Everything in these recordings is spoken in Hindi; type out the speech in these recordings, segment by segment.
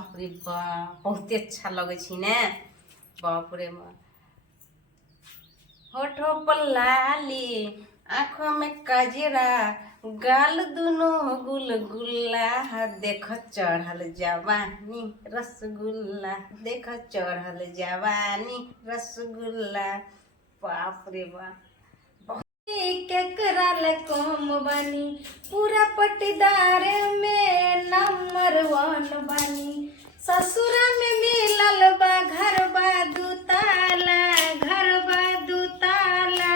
बाप रे बाप बहुते अच्छा लगे छी ने। बाप रे माँ होठो पर लाली आँखों में कजरा गाल दुनो गुलगुल्ला देख चढ़ल जवानी रसगुल्ला देख चढ़ल जवानी रसगुल्ला। बाप रे बाप केकरा ले कम बनी पूरा पटीदार में नंबर 1 बनी। ससुरा में मिलल बा घर बा दुताला घर बा दुताला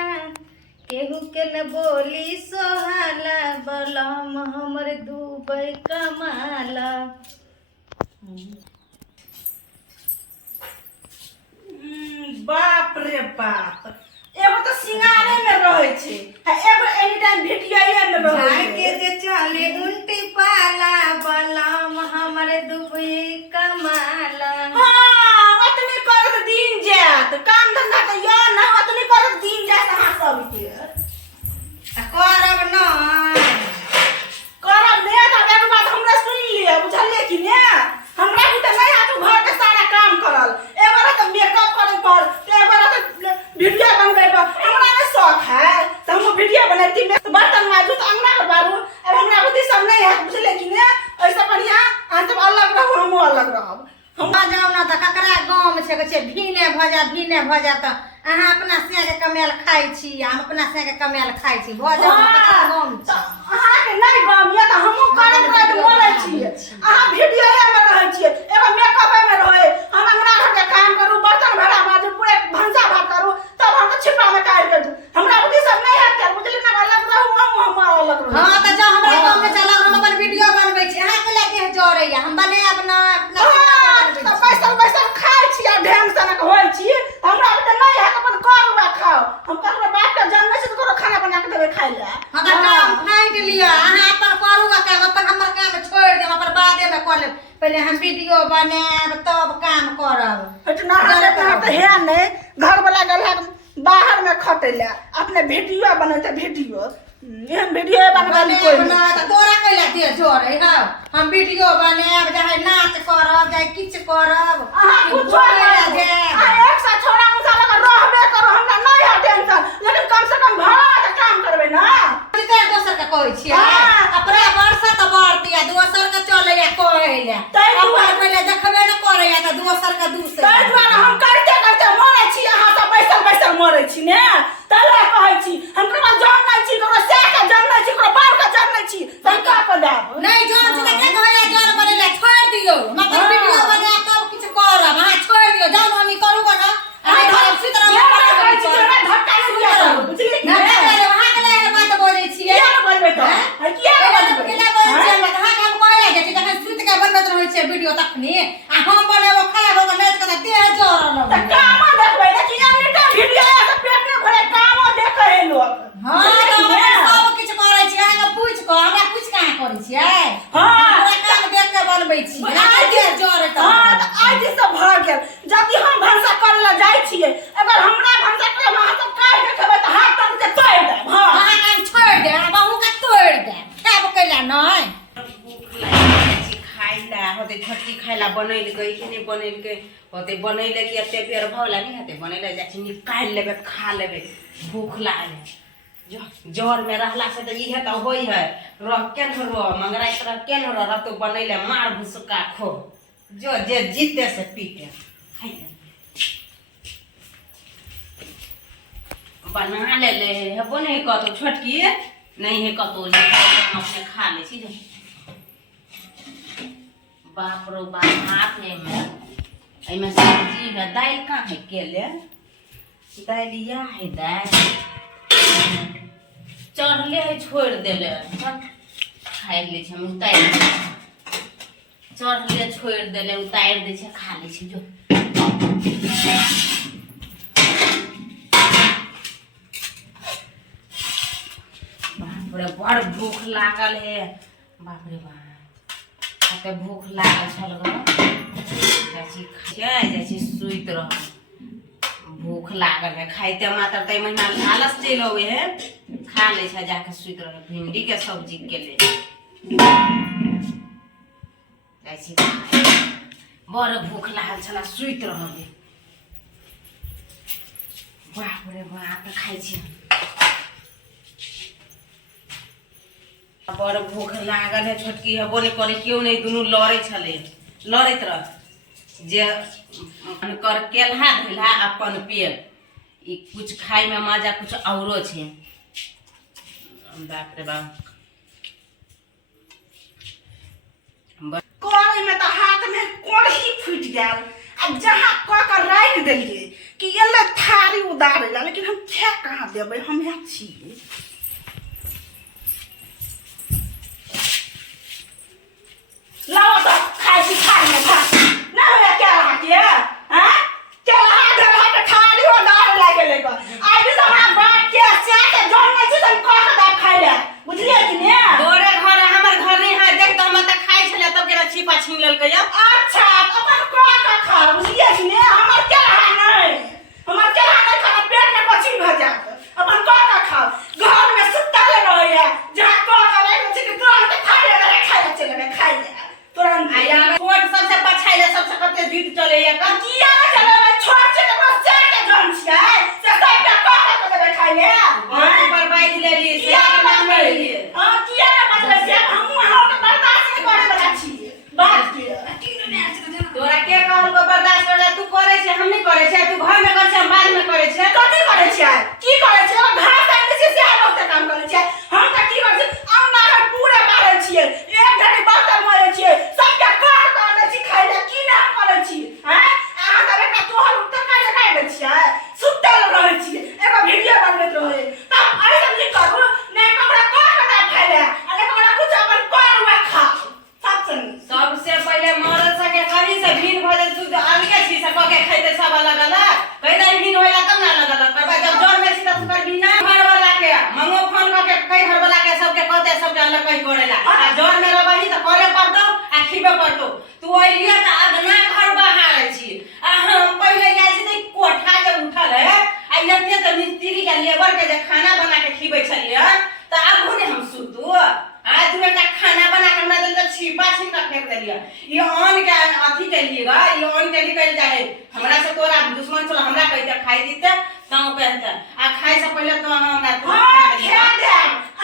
केहू के न बोली सोहाला बलम हमर दुबई कमाला। बाप रे बाप एगो तो सिंगारे में रहे छे एगो एनी टाइम वीडियोए में रहे भाई के जे चले उल्टी पाला बलम हमर दुबई कमाला। हां ओतने करत दिन जात काम धंधा त या ना ओतने करत दिन जात हां सब के करब न करब ने त एगो बात हमरा सुन लिए बुझलिए कि ने हमरा भी त नहीं हाथ घर के सारा काम करल एगो त मेकअप करे पर एगो त वीडियो बनबे पर हमरा में शौक है त हम वीडियो बनाती में बर्तन माजू त अंगना में बारू अब हमरा बुद्धि सब नहीं है बुझले कि ने ऐसा बढ़िया अंत अलग रहू हम अलग रहब। हम जाऊ ना त ककरा गांव में छे भीने भजा त अहाँ अपना से के कमेल खाइ छी हम अपना से के कमेल खाइ छी भजा ककरा गांव में अहाँ के नहीं गांव या त हमहु करब करब बोलै छी अहाँ वीडियोए में रहै छी एगो मेकअप में रहे हम अंगना घर के काम करू बर्तन भरा माजू पूरे भंसा भात करू तब हम छिपा में काट के दू हमरा बुद्धि सब नहीं है बुझली ना अलग रहू हम अलग रहू। हां त जब हमरा गांव में चला हम अपन वीडियो बनबै छी अहाँ के लेके जोरैया हम बने अपना पैसा खाइ छी आ ढंग से न होई छी हमरा त नहीं है अपन करबा खाओ हम ककरो बात के जानने से ककरो खाना बना के देबे खाइ ले। हां त काम फाइट लिया अहाँ अपन करूगा काम अपन हमर काम छोड़ देब अपन बादे में कर लेब पहले हम वीडियो बनाएब तब काम करब। इतना त है नहीं घर वाला गल है बाहर में खटेला अपने वीडियो बनते वीडियो हम वीडियो बनवाली कोई ना त तोरा कैला दे जोरे हां हम वीडियो बनाएब चाहे नाच करब चाहे किछ करब अहाँ कुछ कैला दे आ एक सा छोरा मुसा लगा रहबे करो हमरा नहीं है टेंशन लेकिन कम से कम घर में काम करबे ना ते दोसर का कहै छी अपना वर्ष त बढ़ती है दोसर का चलैया कहैला अपन पहले देखबे न करैया त दोसर का दूसर तै द्वारा हम करते करते मरै छी अहाँ सब बैसल मरै छी ने तले कहै छी हम ककरा जान नहीं छी ककरा से का जान नहीं छी ककरा बाल का जान नहीं छी तै का कर दाब नहीं जान छी त के कहैया जोर बनेला छोड़ दियो हम अपन वीडियो बना तब किछ करब हां छोड़ दियो जान हम करूगा ना अरे धर सी तरह कहै छी हमरा धक्का नहीं दिया बुझली ना वहां के ले बात बोलै छी किया न बनबे त किया न बनबे केना बोलै छी हमरा हां हम कहले जे जखन सुत के बनबैत रहै छै वीडियो तखनी आ हम बनेबो खराब हो गेल त देह जोर त काम देखबै न कि अन्य टा वीडियो से पेट में भरे काम देखै है लोग। हां सब किछ करै छी अहाँ पूछ क हमरा पूछ कहां करै छियै हां हमरा काम देख के बनबै छी आ देह जोर त हां त आज सब भ गेल जब हम भंसा करे ला जाय छियै अगर हमरा भंसा करे में सब काट के खेबै त हाथ तक के तोड़ देब। हां अहाँ काम छोड़ दे बहु का तोड़ दे खाब कैला नहीं खाइला होते छोटकी खाइला बनैल गई कि नहीं बनैल के होते बनैले कि एते पेड़ भौला नहीं होते बनैले जाछि निकाल लेबे खा लेबे भूख लागले जोर में रहला से त इहे त होई है रह केन रो मंगरा तरह केन रो तो बनैले मार भुसका खो जो जे जीते से पीटे खाइले बना ले है बने कतो छोटकी नहीं है कतो हम अपने खा ले छी बाप रो बाप हाथ है में सब्जी है दाल का है केले दालिया है दाल चढ़ले है छोड़ देले खाइ ले छै हम उतार चढ़ले छोड़ देले उतार दे छै खा ले छै जो बाप रे बड़ भूख लागल है बाप रे बाप के भूख लागल छल जाई सुइत रह भूख लागल है खाइते मात्र तै महीना लालच चल आवे है खा ले छै जाके सुइत रह भिंडी के सब्जी के ले जाई छी बड़ भूख लागल छला सुति रहबै। बाप रे बाप खाइ छी बड़ भूख लागल है। छोटकी हेबो नहीं करे क्यों नहीं दुनू लड़े छले लड़ैत रह जे कर केलहा धैला अपन पेट ई कुछ खाए में मजा कुछ औरो छे। बाप रे बाप करे में तो हाथ में कोढ़ी फूट गया। अब जहाँ क राख देलिए कि ये थारी उदारे ला, लेकिन हम क्या कहाँ देवे, हम यहाँ छी। लाओ तो खाई में भात ना हो क्या रहा के हां क्या रहा के थारी उदारे ला के लेको आई भी हमरा बात के से के जोन में से हम क दा खाई ले बुझलिए कि ने। तोरे घर हमर घर नहीं है देख तो हम त खाई छले तब केना छिपा छीन लेलकै। अच्छा अपन का खा बुझलिए कि ने। हमर क्या है नहीं, हमर क्या है नहीं खाना पेट में पची भ जात। अपन का खाओ घर में सुतले रहे जहां का रहे छै कि तुरंत खा ले खाई चले खाई ले तुरंत। आया छोट सबसे पछाइले सबसे कते जीत चले या का किया चले छोट से तो से के जन छियै से सब पे का देबे खाई ले पर बाइज लेली से किया नाम लेली। हां किया मतलब से हम वहां के बर्दाश्त नहीं करे वाला छी बात के। तोरा के कहल को बर्दाश्त करे तू करे छै हम नहीं करे छै। तू घर में करे छै हम बाद में करे छै। कथि करे छै की करे छै घर टाइम से से लोग त काम करे छै। हम त की करे छै अंगना हम पूरे मारे छियै एक घड़ी बर्तन मारे छियै सब के काट दे छी खाइ ले की ना करे छी हैं। अहाँ त बेटा तोहर उत्तर का लगा दे छियै सुतल रहे छी एगो वीडियो बनबैत रहे तब अरे सब नहीं करू नहीं ककरा काट दे खाइ ले अरे ककरा कुछ अपन कर हुआ खा सबसे पहले मरल सके कहीं से भीन भजल तू अलगे छी से कके खैते सब अलग अलग कहीं नहीं भीन होला तब ना अलग अलग करबा। जब जोर में छी त तू कर बिना घर वाला के मंगो फोन करके कई घर वाला के सबके कहते सब अलग कहीं करेला आ जोर में रहबही त करे पड़तो आ खिबे पड़तो। तू ओइलिए त अगना घर बहार छी आ हम पहले जाय छी त कोठा जे उठल है आ एते त मिस्त्री के लेबर के जे खाना बना के खिबै छलिए त अब ने हम सुतू आज तू बेटा खाना बना के हमरा दल छिपा छीन के फेंक देलिए। ये ऑन के अथी के लिएगा ये ऑन के लिए कल जाए हमरा से तोरा दुश्मन चलो हमरा कहते खाई दीते ताऊ कहते आ खाए से पहले तो हमरा हां खा दे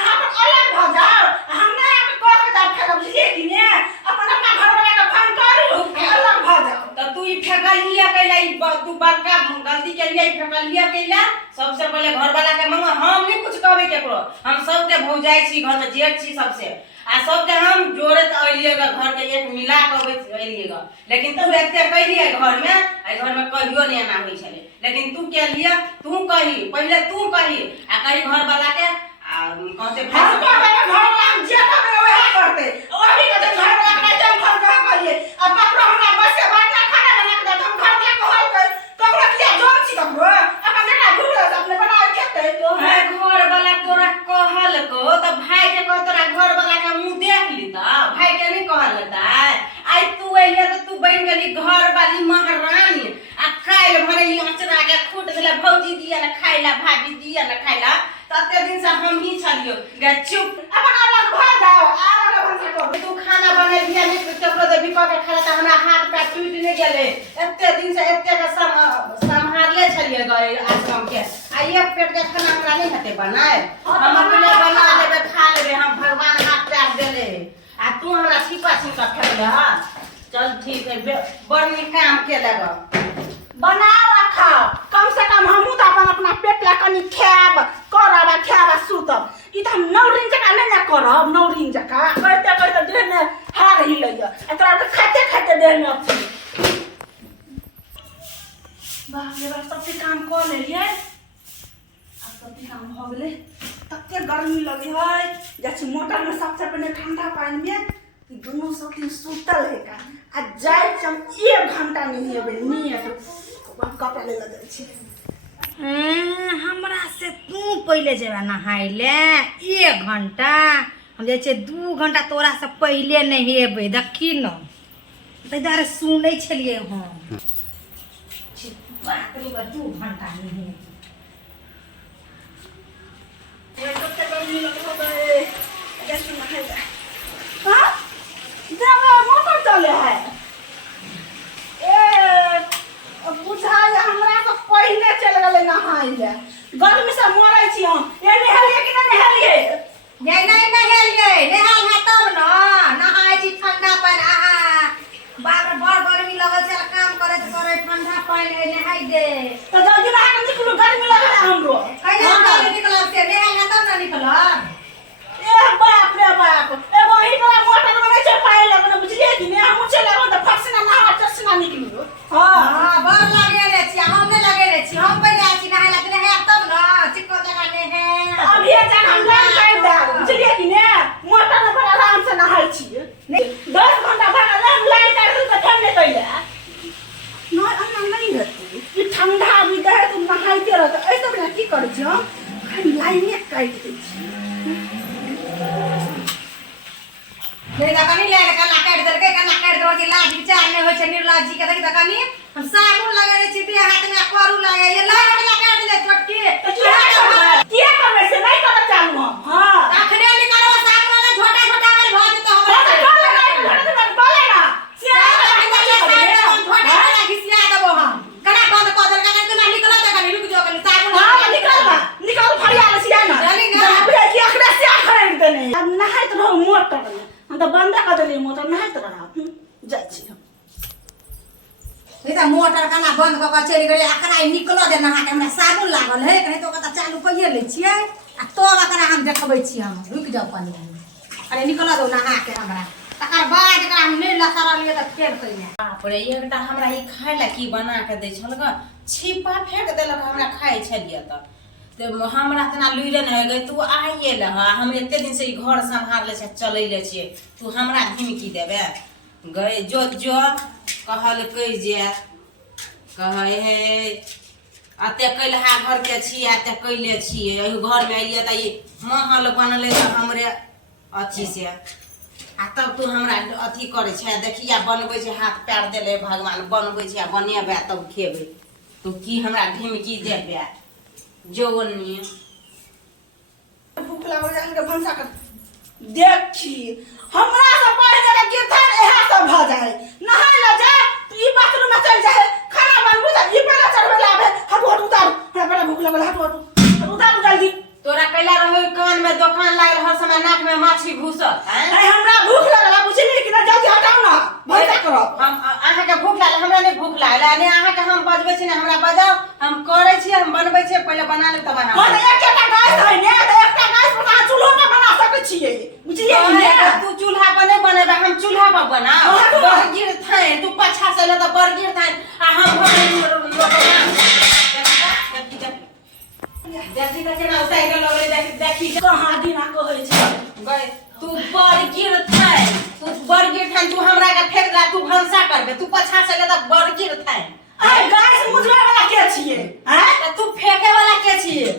अहाँ पर अलग भ जाओ हमरा आप को के दा फेर बुझिए कि ने अपन अपना घर वाला के फोन करू अलग भ जाओ। तो तू ई फेकलिया कैला ई तू बड़का गलती के लिए फेकलिया कैला। सबसे पहले घर वाला के मंगा हम नहीं कुछ कहबे केकरो हम सबके भौजाई छी घर में जेठ छी सबसे आ सबके हम जोड़े अइलिएगा घर के एक मिला के अइलिएगा। लेकिन तू एकते कहिए घर में आ घर में कहियो नहीं आना होई छले लेकिन तू के लिए तू कही पहले तू कही आ कही घर वाला के आ कहते हम को घर वाला हम जे कहबे वही करते अभी कहते घर वाला के नहीं फोन कर करिए अब ककरो हमरा बस के बात ना खाना बना के दे हम घर वाला को हल कर ककरो किया जोन छी ककरो अपन बेटा भूल अपने बना के खेते तो है घर वाला तोरा कहल को त भाई के कह तोरा घर वाला के मुंह देख ली त भाई के नहीं कहल लेता आई तू अइले त तू बन गेली घर वाली महारानी आ काल भरे अचरा के खूट देले भौजी दिया ना खाइला भाभी दिया ना खाइला तते दिन से हम ही छलियो गे चुप अपन अलग भ जाओ अलग भाषा को तू खाना बने दिया नहीं केकरो दे बिपा के खाला त हमरा हाथ पे टूट नहीं गेले एते दिन से एते के संभालले छलिए गए आश्रम के आ एक पेट के खाना हमरा नहीं हते बनाए हम अपने बना लेबे खा लेबे हम भगवान हाथ पैर देले आ तू हमरा छिपा छिपा फेंकले हां चल ठीक है बड़ नी काम के लगा बनाओ आ खाओ कम से कम हमहू त अपन अपना पेट ला कनी खाब करब खाब सुतब ई त हम नौरिन जका नहीं ना करब नौरिन जका करते करते देह में हार ही लइया एकरा त खाते खाते देह में अपनी बाप रे बाप सब काम कर लेलिए अब सब काम हो गेले तते गर्मी लगे है जैसे मोटर में सबसे पहले ठंडा पानी में दोनों सब सुतल है का आ जाय हम 1 घंटा नहीं हेबे नहीं कपड़ा ले जाय छी। हमरा से तू पहले जेबा नहाय ले 1 घंटा हम जाय छे 2 घंटा तोरा से पहले नहीं हेबे देखी न तै दारे सुनै छलिए हम बात रे 2 घंटा नहीं ये तो गर्मी लगे है जैसे नहाय हां जब मोटर चले है बड़ गर्मी लगल चल काम करे ठंडा पानी है नहाई दे तो जल्दी नहा के निकलू गर्मी लगल है हमरो कहीं हम गाड़ी निकलब से नहाएगा तब ना निकलब ए बाप रे बाप एगो ही वाला मोटर में नहीं चढ़ पाए लगन बुझलिए कि नहीं हम चले लगन तो फट से ना नहा चसना निकलू हां बड़ लगे रे छी हम नहीं लगे रे छी हम पहले आछि नहाए लगने है तब ना चिकन जगह ने है अब ये जगह हम लाइन काट दे बुझलिए कि नहीं मोटर में बड़ा आराम से नहाई छी 10 घंटा बाद हम लाइन काट दे तो ठंडे कइले नहीं अन्ना नहीं रहती ये ठंडा भी दे तुम नहाइते रहते ऐसे बना की कर छी हम खाली लाइन काट दे छी नहीं दकानी ले कला काट दे के कला काट दे के लाज विचार नहीं होय छै निर्लाज जी के देख दकानी हम साबुन लगे रे छी हाथ में करू लगे ये लाइन कला काट दे छोटकी किया करबे से नहीं कर चाहू हम हां अखने निकलो साबुन में छोटा छोटा में भर तो हमरा बोले ना से छोटा छोटा घिसिया देबो हम कना बंद कर दे कना तुम निकलो दकानी रुक जाओ कनी साबुन हां निकल फरिया सिया ना अबे की अखरे से खरीद देने अब नहाइत रहो मोटर में हम तो बंद कर देली मोटर नहाइत रहो जाय छी नहीं तो मोटर कना बंद क के चली गई अखना निकलो दे नहा के हमरा साबुन लागल है कहीं तो कता चालू कइए ले छियै आ तो अखना हम देखबै छी हम रुक जाओ पानी अरे निकलो दो नहा के हमरा तकर बाद एकरा हम नहीं लसरलिए त फेर कइने बाप रे एकटा हमरा ई खाय ला की बना के दै छल ग छिपा फेंक देलक हमरा खाइ छलिए त हमरा तना लुइरे न गई तू आइए ल हम एते दिन से ई घर संभाल ले छ चलै ले छिए तू हमरा धमकी देबे गए जो कहल कहि जे कहे हे अते कैलहा घर के छिए अते कैले छिए एहि घर में एलिए त ई महल बनले त हमरे अथी से आ तब तू हमरा अथी करे छै देखिया बनबै छै हाथ पैर देले भगवान बनबै छै बनेबे तब खेबे तू की हमरा धमकी देबे जोवनी भूख लागल जान के भंसा कर देखी हमरा से पहले के कीर्तन एहा सब भ जाए नहाय ल जा ई बाथरूम में चल जाए खाना बनबू त ई पहले चढ़बे लाबे हाथ उतार हमरा बड़ा भूख लागल हाथ उतार जल्दी तोरा कैला रहो कान में दुकान लागल हर समय नाक में माछी घुसत हैं अरे हमरा भूख लागल बुझली कि ना जल्दी हटाओ ना भंसा करो हम आहा के भूख लागल हमरा नहीं भूख लागल ने आहा के हम बजबै छी ने हमरा बजाओ हम करे छी हम बनबै छी पहले बना ले तब हां हम एकटा गैस है ने त एकटा गैस पर अहाँ चूल्हा पर बना सकै छियै बुझलिए कि ने तू चूल्हा पर नहीं बनेबे हम चूल्हा पर बनाओ बरगिर थाए तू पछा से ले त बरगिर थाए आ हम जल्दी तक ना उतार लगले देखी कहां दिना कहै छै गए तू बरगिर थाए तू हमरा के फेंक ला तू भंसा करबे तू पछा से ले त बरगिर थाए आ गैस मुझे वाला के छियै हैं तू फेंके वाला के छिए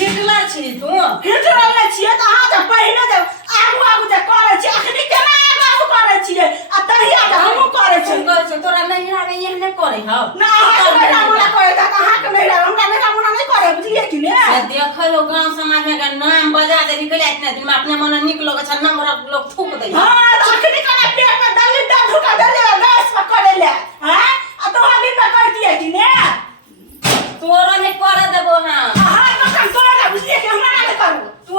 हिटलर छी तू हिटर वाला छियै त अहाँ त पहिने त आगू जे करे छी अखनी केना आगू करे छियै आ तहिया त हमहु करे छी तोरा नैहरा में एहने करे हौ ना हमरा करे त अहाँ के नैहरा हमरा नैहरा मुना नहीं करे बुझलिए कि ने से देखो गांव समाज में का नाम बजा दे निकले इतना दिन में अपने मन निक लोग अच्छा नंबर लोग थूक दे हां त अखनी केना पेट में दल्ली दा ढुका देले गैस पर करे ले हैं आ तो हम पे कर दिए कि ने तोरा ने करे देबो हां हां तो हम तोरा का बुझलिए कि हमरा नहीं करू तू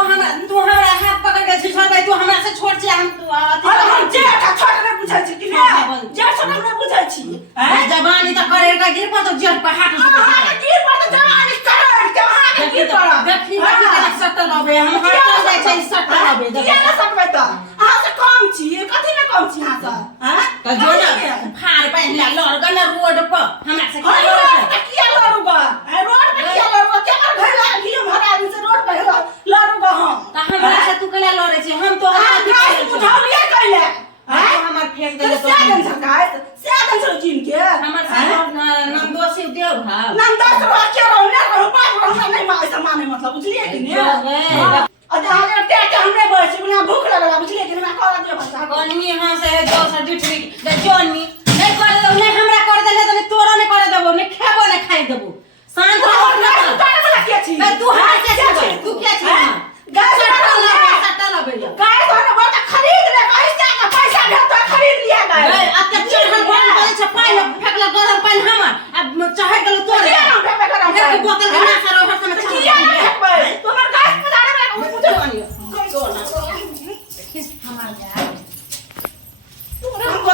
हमरा हाथ पकड़ के छिछड़बै तू हमरा से छोड़ छी हम तू अरे हम जेठा छोट नहीं बुझै छी कि ने जेठ छोट नहीं बुझै छी हैं जवानी त करे का गिर पर तो जेठ पर हाथ हां के गिर पर तो जवानी कर के हां के गिर पर देखी के सट्टा लबे हम हाथ जाय छै सट्टा लबे किया ना सकबै त अहाँ से कम छी कथि में कम छी अहाँ से हैं त जो ना फाड़ पाइन ला लड़गन रोड पर हमरा से किया लड़ूगा रोड पे किया लड़ूगा केकर घर लागी भगा दी से रोड पे लड़ूगा हम त हमरा से तू केला लड़े छी हम तो हां बुझालिए कइले हैं हमर फेंक देले तो साधन सरकार साधन सर किन के हमर से नंदोसी देव हा नंदा से वाक्य रहने रहो बाप हमरा नहीं माने समाने मतलब बुझलिए कि ने अरे आगे टेके हमने बस बिना भूख लगला बुझलिए कि ना कर दियो भाषा कनी हां से जो सर डिठरी दे जोनी नहीं कर दो नहीं हमरा कर देले त तोरा नहीं कर देबो नहीं खेबो नहीं खाइ देबो शांत रहो वाला के छी तू हां के छी तू के छी गाय सट्टा लबे गाय वाला बड़ा खरीद ले पैसा का पैसा भेट खरीद लिया गाय अते चढ़ल बन करे छ पाइन फेकला गरम पाइन हमर अब चाहे गेलो तोरे हम फेंक गरम एक बोतल के ना सरो हर समय किया ना फेंकबै तुम्हार गाय पे जाने में मुझे हमार यार तुम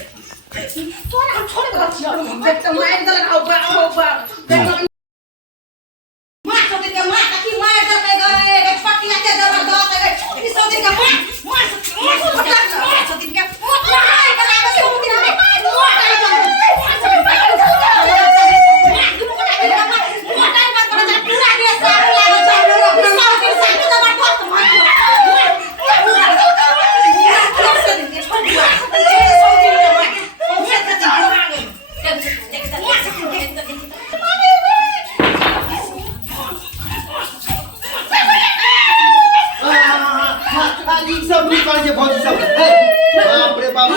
तोरा हम छोड़ दे छियो देख त मार दल खाओ बा देख मार सोते के मार की मार दे के गए एक पट्टी के जबरदस्त है ई सोते के मार सोते के मार बनावे से मुती ना सब निकाल के भौजी सब बाप रे बाप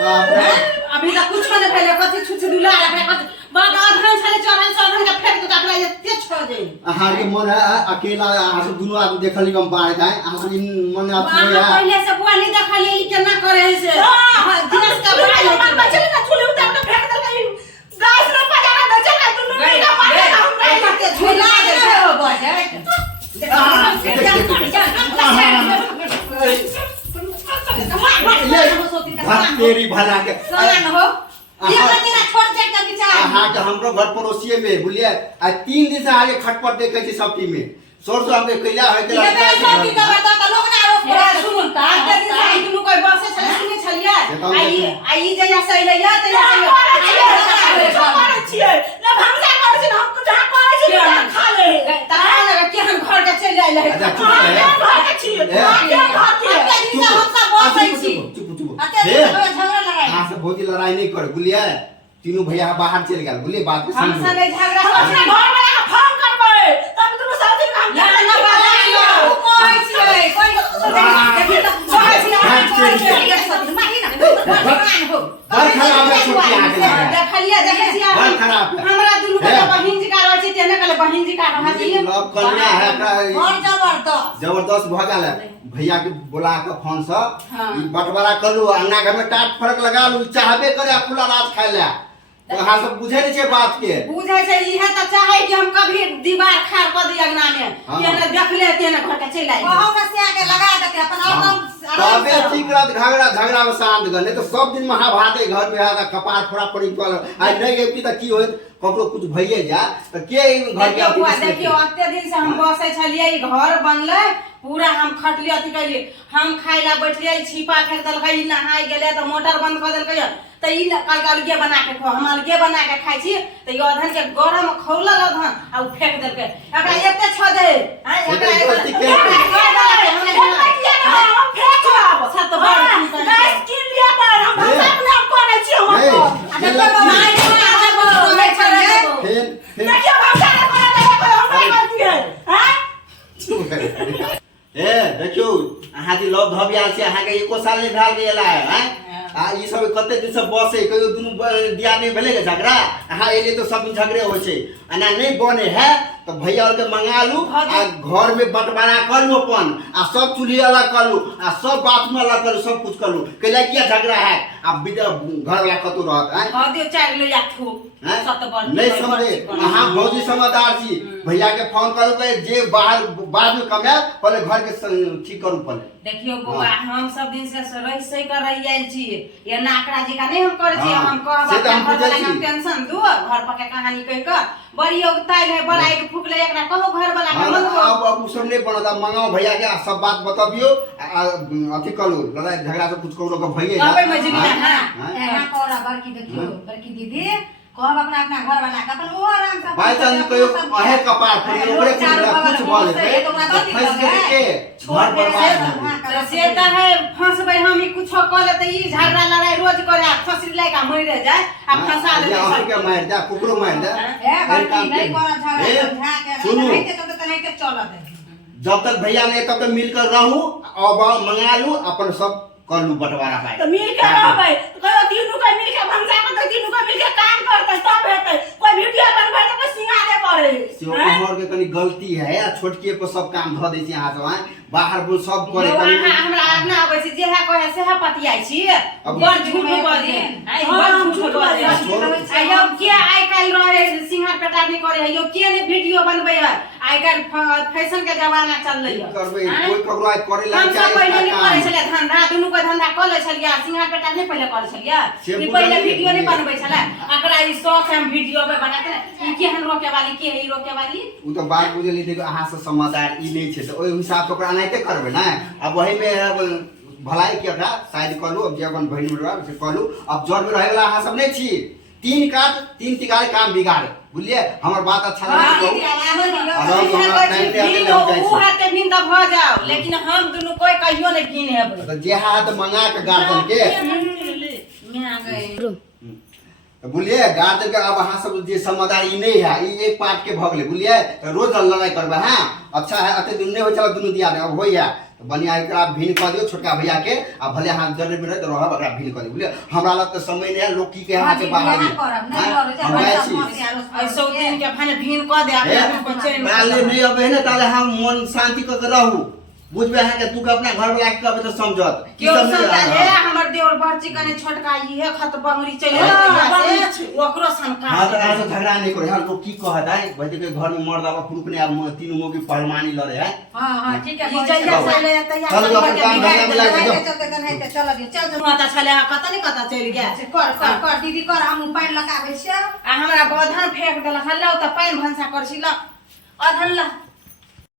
बाप रे अभी तक कुछ नहीं भेले कथि छुछ दुला रे बाबा आधन छले चढ़न चढ़न के फेंक दे तकला एते छोड़ दे हारे मन अकेला आसु दुनु आदमी देखली हम बाहर जाए आसु इन मन आदमी बाबा पहले से बुआ नहीं देखली ई केना करे से दिनेश का भाई है बचल ना छुले उतार के फेंक दल गई गाछ न पजाना न चला तू नहीं का मारे हम नहीं के झोला दे हो बजे तेरी भला के सोना हो ये बच्चा छोड़ दे के बिचारा हाँ तो हमरो घर पड़ोसिए में बोलिए आ 3 दिन से आगे खटपट देखे छी सब टीम में सोर हमके कैला है ये बेइज्जती कर दो लोग ना आरोप सुन ता दुनु कोई बसे छले सुने छलिए आई जया से लइया तया करे छिए ले भंसा कर छी हम जहां करे छी खा ले ता लगा के हम घर के चल आइले अच्छा चुप है घर के छिए घर के हम सब बोलै छी चुप चुप अते झगड़ा लड़ाई हां से भौजी लड़ाई नहीं करे बोलिए तीनों भैया बाहर चल गए बोलिए बात को हम समझ सब झगड़ा अपने घर में का फोन करबे तब तुम साथ में हम या ना बाला कोई छी कोई देखि तो माही ना बड़ खराब है छोटी आके देखलिए देखिए बड़ खराब है हमरा दुनु के बहिन जी का रहै छी तेने कले बहिन जी का रहा दिए लव कन्या है और जबरदस्त जबरदस्त भ गेल भैया के बुला के फोन से ई बटवारा करलू अन्ना घर में टाट फरक लगा लू चाहबे करे खुला रात खाए ले तो हां सब बुझे नहीं छे बात के बुझे छै इहे त चाहे कि हम कभी दीवार खाड़ क दी अंगना में तेने देख ले तेने घर के चल आई बहुत से आके लगा देते अपन तबे ठीक रात झगड़ा में शांत गने तो सब दिन महाभारत घर में आदा कपार फोड़ा पड़ी पल आज नहीं एबती त की होत ककरो कुछ भइए जा त के घर के देखियो अत्ते दिन से हम बसे छलिए ई घर बनले पूरा हम खटलिए अथी कइले हम खाइला बैठलिए छिपा फेंक दलकै नहाई गेले त मोटर बंद कर दलकै त ई कल अलगे बना के खो हम अलगे बना के खाइ छी त ई अधन के गरम खौलल अधन आ उ फेंक दलकै एकरा एते छ दे हम फेंक आब छत बड़ गैस किन लिया पर हम सब नाम करे छी हम देखिए भंसा करे हम नहीं करती है हां ए देखियो अहाँ जी लव धबिया से अहाँ के एको साल नहीं भेल गेला है आ ई सब कते दिन से बसे कहियो दुनु दिया नहीं भेले झगड़ा अहाँ एले तो सब झगड़े होय छै अना नहीं बने है तो भैया और के मंगा लू आ घर में बंटवारा कर लू अपन आ सब चूल्ही अलग कर लू आ सब बाथरूम अलग कर लू सब कुछ कर लू कैला किया झगड़ा है अब घर वाला कतो रहत है हां दियो चार लो या थू सत बड़ नहीं समझे अहाँ भौजी समझदार छी भैया के फोन करू के जे बाहर बाद में कमे पहले घर के ठीक करू पहले देखियो बउआ हम सब दिन से रह सही कर रही आइल छी ये नाकरा जी का नहीं हम करे छी हम कहब घर वाला हम टेंशन दू घर पर के कहानी कह के बड़ी योगताइल है बड़ाई के फुकले एकरा कहो घर वाला के मन को अब उ सब नहीं बनदा मंगाओ भैया के सब बात बताबियो अथी करू लड़ाई झगड़ा से कुछ करो के भैया अबे मजलिया हां यहाँ कोरा बड़की देखियो बड़की दीदी कहब अपना अपना घर वाला के अपन ओ आराम से भाई जान कहियो अहे कपार फड़ी ओकरे कुछ बोल दे फंस के घर पर से त है फंसबै हम ई कुछो क ले त ई झगड़ा लड़ाई रोज करे फसरी लायक मर जाए आ फंसा दे हम के मार दे कुकरो मार दे ए बड़की नहीं कोरा झगड़ा समझा के सुनो नहीं के तो नहीं के चलत जब तक भैया नहीं तब तक मिलकर रहू अब मंगा लू अपन सब कर लू बंटवारा पाए तो मिल के रहबै तो कहियो तीनों के मिल के भंसा कर तीनों के मिल के काम करते तब हेतै कोई वीडियो बनबै त कोई सिंगारे करे से हमर के कनी गलती है आ छोटके पर सब काम ध दै छी अहाँ सब बाहर बोल सब करे हमरा आगना आबै छी जेहा कहे सेहा पतियाई छी बड़ झूठ बजे आई बड़ झूठ बजे आई अब के आई काल रहे पेटा नहीं करे है यो के ने वीडियो बनबे है आइ काल फैशन के जमाना चल रही है करबे कोई ककरो आइ करे ला हम सब पहले नहीं करे छले धंधा दुनु को धंधा कर ले छलिया सिंगार पेटा नहीं पहले करे छलिया ई पहले वीडियो नहीं बनबे छले अकरा ई शौक हम वीडियो में बना के ई के हम रोके वाली के है ई रोके वाली उ तो बात बुझली देखो अहाँ से समझदार ई नहीं छे तो ओइ हिसाब से ओकरा एनाइते करबे ना अब वही में अब भलाई के ओकरा शायद कलू अब जे अपन बहिन बड़वा से कलू अब जर में रहे वाला अहाँ सब नहीं छी तीन काट तीन तिगारे काम बिगाड़े बुझलिए हमर बात अच्छा लगे उ हाथे भिन त भ जाओ लेकिन हम दुनु कोई कहियो नहीं भिन हेबै तो जे हाथ मंगा के गार्डन के मैं आ गए बुझलिए गार्डन के अब अहाँ सब जे समझदारी नहीं है ई एक पार्ट के भगले बुझलिए तो रोज लड़ाई करबे हां अच्छा है अते दिन नहीं हो चला दुनु दिया अब होइया तो बनिया एकरा भिन क दियो छोटका भैया के आ भले हाथ जरे में रह तो रहब एकरा भिन क दियो बुझलिए हमरा लग तो समय नहीं है लोग की के हाथ से बाहर ऐसो दिन के भने भिन क दे आप बच्चे ताले नहीं अबे ना ताले हम मन शांति क के रहू बुझबे है कि तू के अपना घर वाला के कहबे तो समझत क्यों समझा है हमर देवर बर्ची कने छोटका ई है खत बंगरी चले से ओकरो संका हां तो ऐसा झगड़ा नहीं करे हम लोग की कहत है भाई के घर में मर्द अब पुरुष ने अब तीनों मोगी परमानी लड़े है हां हां ठीक है ई जइया चले तैयार चलो अपन काम धंधा में लग जाओ चल कने चल अभी चल माता छले कत नहीं कत चल गया कर दीदी कर हम पानी लगाबै छी आ हमरा बधन फेंक देला हल्ला त पानी भंसा करछि ल अधन ल